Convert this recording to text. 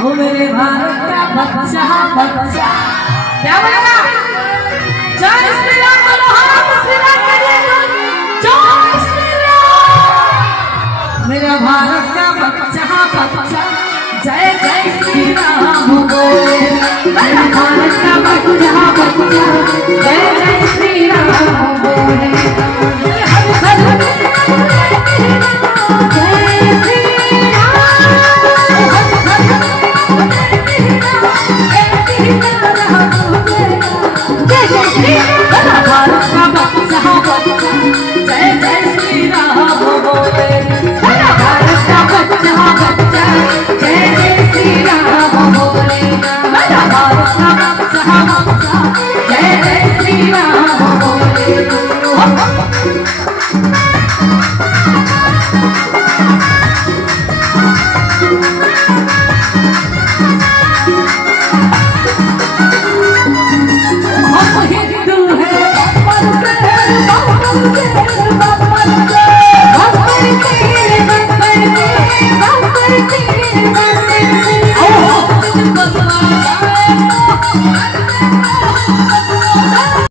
ओ मेरे भारत का बच्चा बच्चा क्या बोलेगा? जय श्री राम बोलो, हम श्री राम करिएगा। जय श्री राम। मेरा भारत का बच्चा बच्चा जय जय श्री राम बोले। मेरा भारत का बच्चा बच्चा जय जय श्री राम बोले। हर हर जय श्री राम।